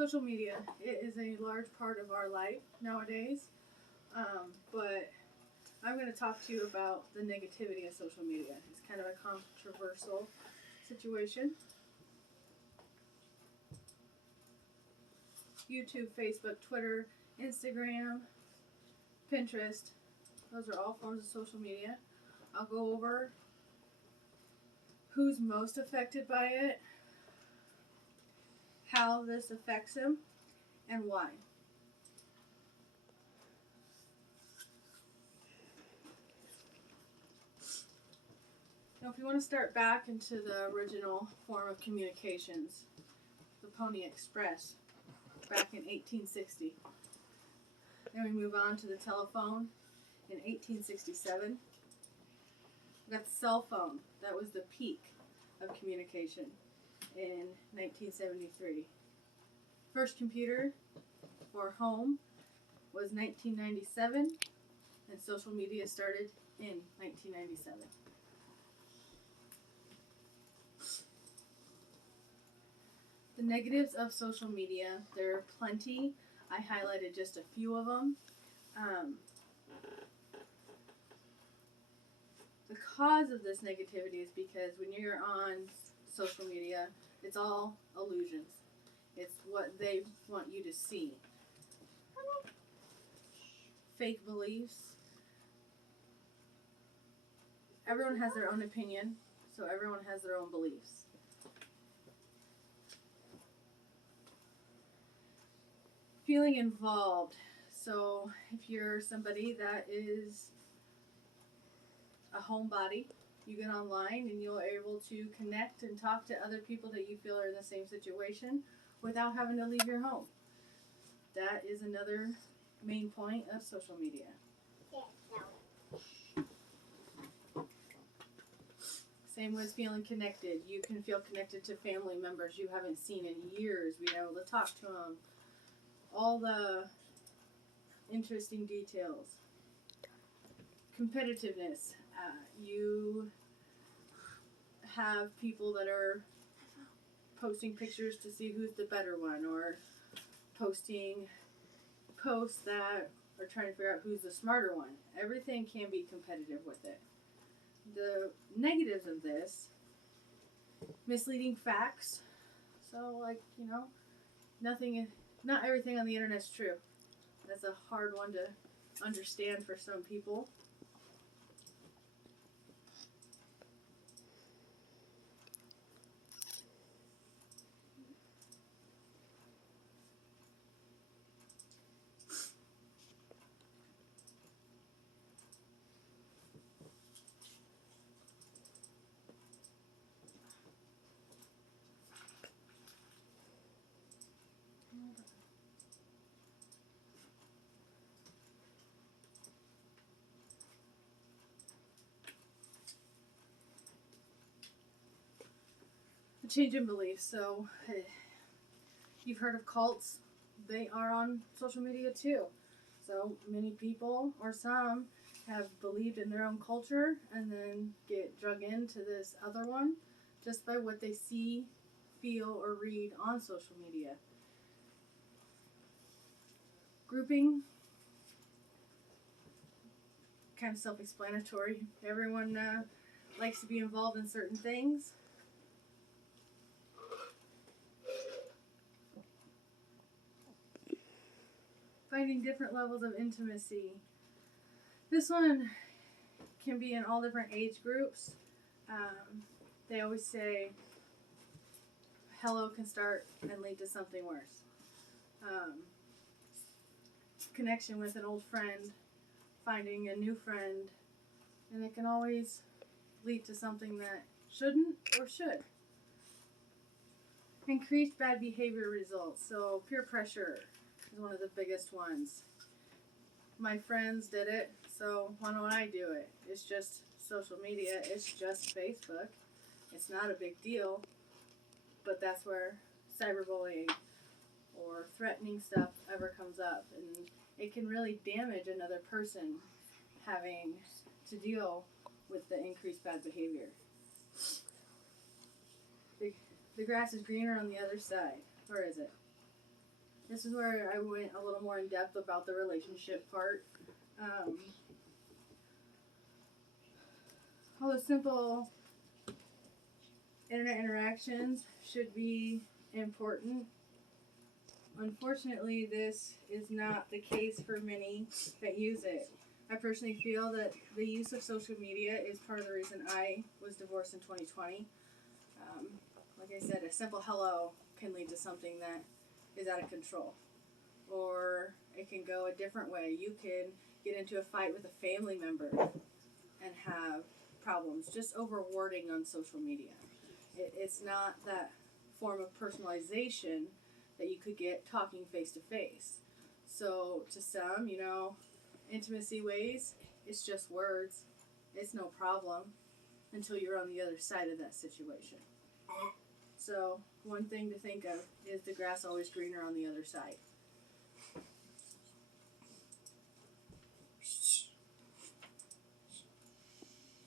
Social media, it is a large part of our life nowadays, but I'm going to talk to you about the negativity of social media. It's kind of a controversial situation. YouTube, Facebook, Twitter, Instagram, Pinterest, those are all forms of social media. I'll go over who's most affected by it, how this affects them, and why. Now, if you want to start back into the original form of communications, the Pony Express, back in 1860. Then we move on to the telephone in 1867. We got the cell phone. That was the peak of communication in 1973. First computer for home was 1997, and social media started in 1997. The negatives of social media, there are plenty. I highlighted just a few of them. The cause of this negativity is because when you're on social media, it's all illusions. It's what they want you to see. Fake beliefs. Everyone has their own opinion, so everyone has their own beliefs. Feeling involved. So if you're somebody that is a homebody, you get online and you're able to connect and talk to other people that you feel are in the same situation without having to leave your home. That is another main point of social media. Same with feeling connected. You can feel connected to family members you haven't seen in years, be able to talk to them. All the interesting details. Competitiveness. You have people that are posting pictures to see who's the better one, or posting posts that are trying to figure out who's the smarter one. Everything can be competitive with it. The negatives of this, misleading facts. So, not everything on the internet is true. That's a hard one to understand for some people. A change in beliefs. So, you've heard of cults. They are on social media too. So many people, or some, have believed in their own culture and then get drug into this other one just by what they see, feel, or read on social media. Grouping, kind of self-explanatory. Everyone likes to be involved in certain things. Finding different levels of intimacy. This one can be in all different age groups. They always say hello can start and lead to something worse. Connection with an old friend, finding a new friend, and it can always lead to something that shouldn't or should. Increased bad behavior results. So peer pressure is one of the biggest ones. My friends did it, so why don't I do it? It's just social media. It's just Facebook. It's not a big deal, but that's where cyberbullying or threatening stuff ever comes up, and it can really damage another person having to deal with the increased bad behavior. The grass is greener on the other side. Where is it? This is where I went a little more in depth about the relationship part. All the simple internet interactions should be important. Unfortunately, this is not the case for many that use it. I personally feel that the use of social media is part of the reason I was divorced in 2020. Like I said, a simple hello can lead to something that is out of control. Or it can go a different way. You can get into a fight with a family member and have problems just over wording on social media. It's not that form of personalization that you could get talking face to face. So to some, intimacy ways, it's just words. It's no problem until you're on the other side of that situation. So one thing to think of is the grass always greener on the other side.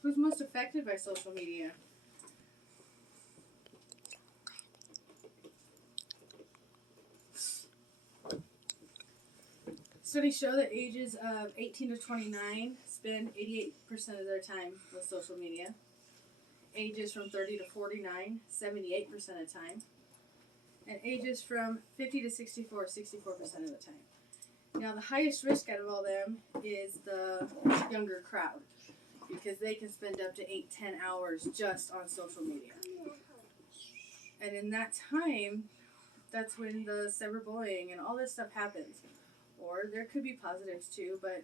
Who's most affected by social media? Studies show that ages of 18 to 29 spend 88% of their time with social media. Ages from 30 to 49, 78% of the time. And ages from 50 to 64, 64% of the time. Now, the highest risk out of all them is the younger crowd, because they can spend up to 8-10 hours just on social media. And in that time, that's when the cyberbullying and all this stuff happens. Or there could be positives too, but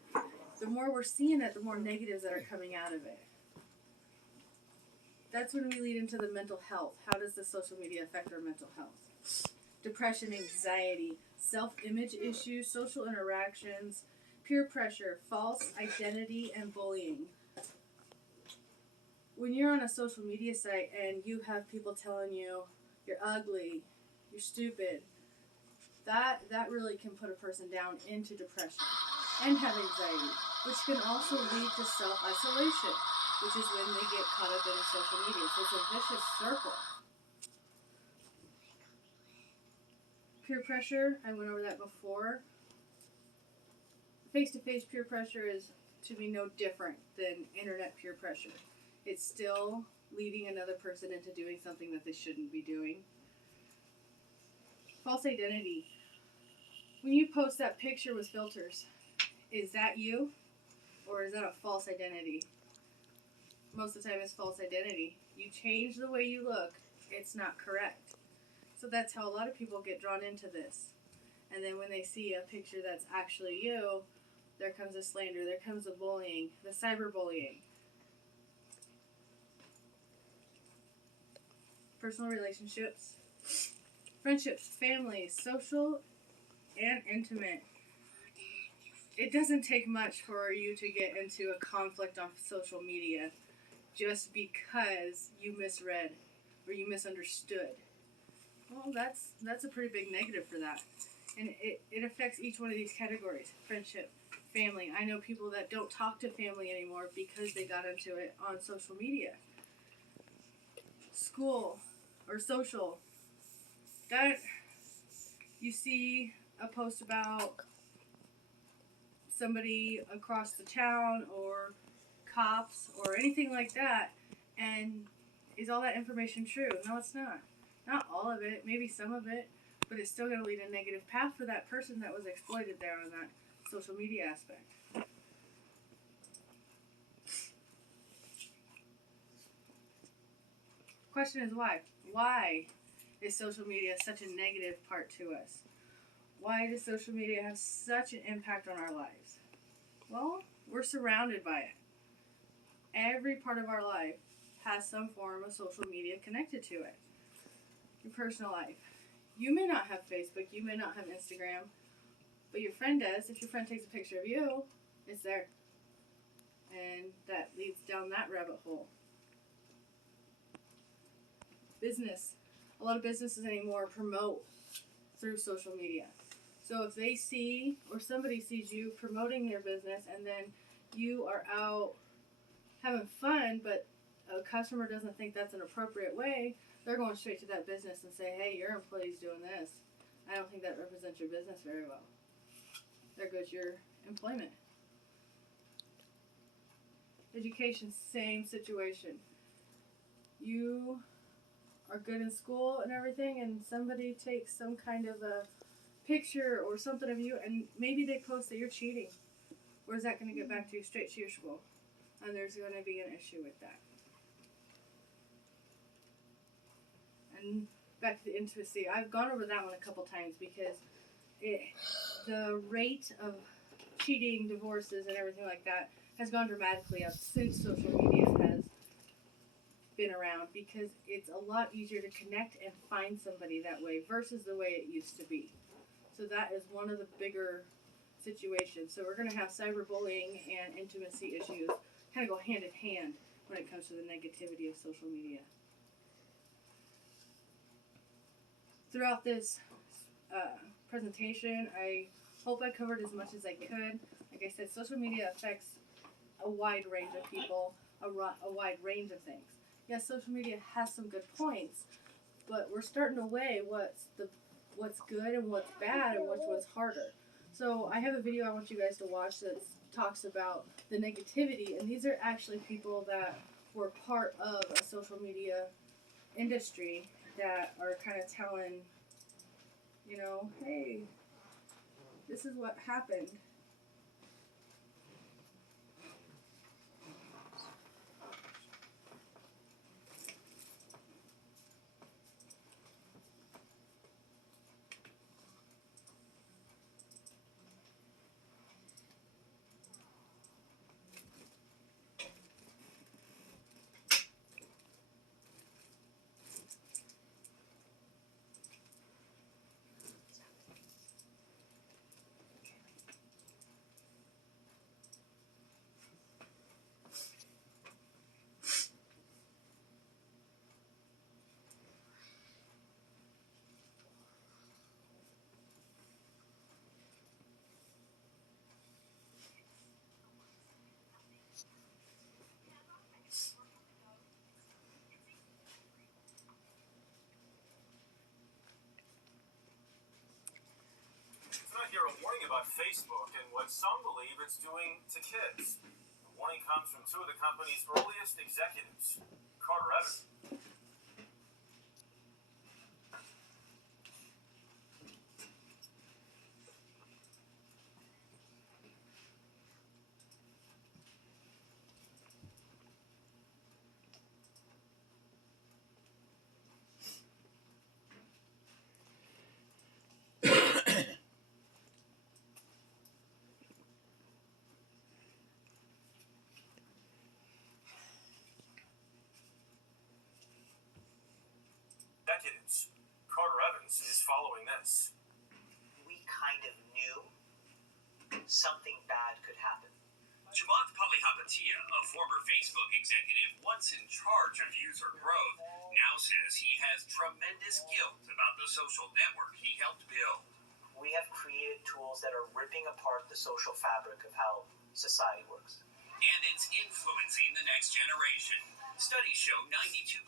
the more we're seeing it, the more negatives that are coming out of it. That's when we lead into the mental health. How does the social media affect our mental health? Depression, anxiety, self-image issues, social interactions, peer pressure, false identity, and bullying. When you're on a social media site and you have people telling you you're ugly, you're stupid, that really can put a person down into depression and have anxiety, which can also lead to self-isolation, which is when they get caught up in social media. So it's a vicious circle. Peer pressure, I went over that before. Face-to-face peer pressure is to be no different than internet peer pressure. It's still leading another person into doing something that they shouldn't be doing. False identity. When you post that picture with filters, is that you? Or is that a false identity? Most of the time it's false identity. You change the way you look, it's not correct. So that's how a lot of people get drawn into this. And then when they see a picture that's actually you, there comes the slander, there comes the bullying, the cyberbullying. Personal relationships, friendships, families, social and intimate. It doesn't take much for you to get into a conflict on social media just because you misread or you misunderstood. Well, that's a pretty big negative for that. And it affects each one of these categories. Friendship, family. I know people that don't talk to family anymore because they got into it on social media. School or social. That you see a post about somebody across the town or cops or anything like that, and is all that information true? No, it's not. Not all of it, maybe some of it, but it's still going to lead a negative path for that person that was exploited there on that social media aspect. Question is why? Why is social media such a negative part to us? Why does social media have such an impact on our lives? Well, we're surrounded by it. Every part of our life has some form of social media connected to it. Your personal life. You may not have Facebook, you may not have Instagram, but your friend does. If your friend takes a picture of you, it's there. And that leads down that rabbit hole. Business. A lot of businesses anymore promote through social media. So if they see, or somebody sees you promoting their business, and then you are out having fun, but a customer doesn't think that's an appropriate way, they're going straight to that business and say, hey, your employee's doing this. I don't think that represents your business very well. There goes your employment. Education, same situation. You are good in school and everything, and somebody takes some kind of a picture or something of you, and maybe they post that you're cheating. Where's that going to get back to you? Straight to your school. And there's going to be an issue with that. And back to the intimacy. I've gone over that one a couple times because the rate of cheating, divorces, and everything like that has gone dramatically up since social media has been around, because it's a lot easier to connect and find somebody that way versus the way it used to be. So that is one of the bigger situations. So we're going to have cyberbullying and intimacy issues kind of go hand in hand when it comes to the negativity of social media. Throughout this presentation, I hope I covered as much as I could. Like I said, social media affects a wide range of people, a wide range of things. Yes, social media has some good points, but we're starting to weigh what's good and what's bad and which one's harder. So I have a video I want you guys to watch that talks about the negativity, and these are actually people that were part of a social media industry that are kind of telling, hey, this is what happened. Here a warning about Facebook and what some believe it's doing to kids. The warning comes from two of the company's earliest executives, Carter Evans. Executives. Carter Evans is following this. We kind of knew something bad could happen. Chamath Palihapitiya, a former Facebook executive once in charge of user growth, now says he has tremendous guilt about the social network he helped build. We have created tools that are ripping apart the social fabric of how society works. And it's influencing the next generation. Studies show 92%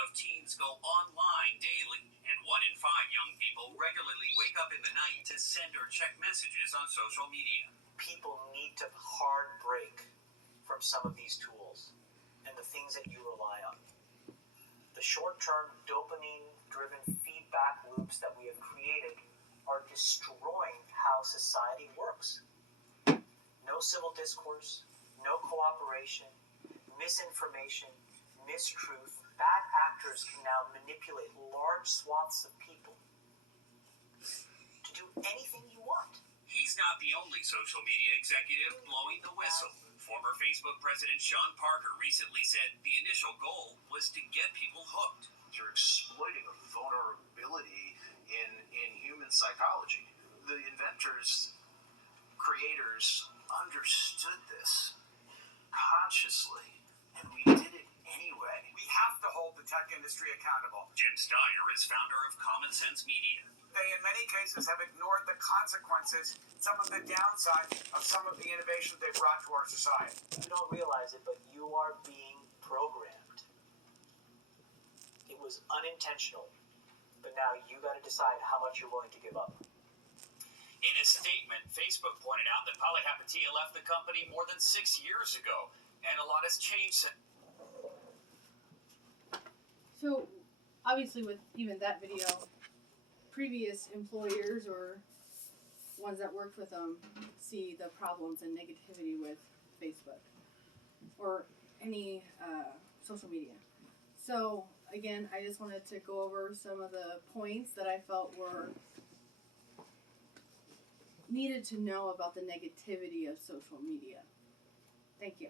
of teens go online daily, and 1 in 5 young people regularly wake up in the night to send or check messages on social media. People need to hard break from some of these tools and the things that you rely on. The short-term dopamine-driven feedback loops that we have created are destroying how society works. No civil discourse, no cooperation, misinformation, mistruth. Bad actors can now manipulate large swaths of people to do anything you want. He's not the only social media executive blowing the whistle. Former Facebook president Sean Parker recently said the initial goal was to get people hooked. You're exploiting a vulnerability in human psychology. The inventors, creators understood this consciously, and we did it anyway. We have to hold the tech industry accountable. Jim Steyer is founder of Common Sense Media. They, in many cases, have ignored the consequences, some of the downside of some of the innovations they brought to our society. You don't realize it, but you are being programmed. It was unintentional, but now you got to decide how much you're willing to give up. In a statement, Facebook pointed out that Palihapitiya left the company more than 6 years ago, and a lot has changed since. So, obviously, with even that video, previous employers or ones that worked with them see the problems and negativity with Facebook or any social media. So, again, I just wanted to go over some of the points that I felt were needed to know about the negativity of social media. Thank you.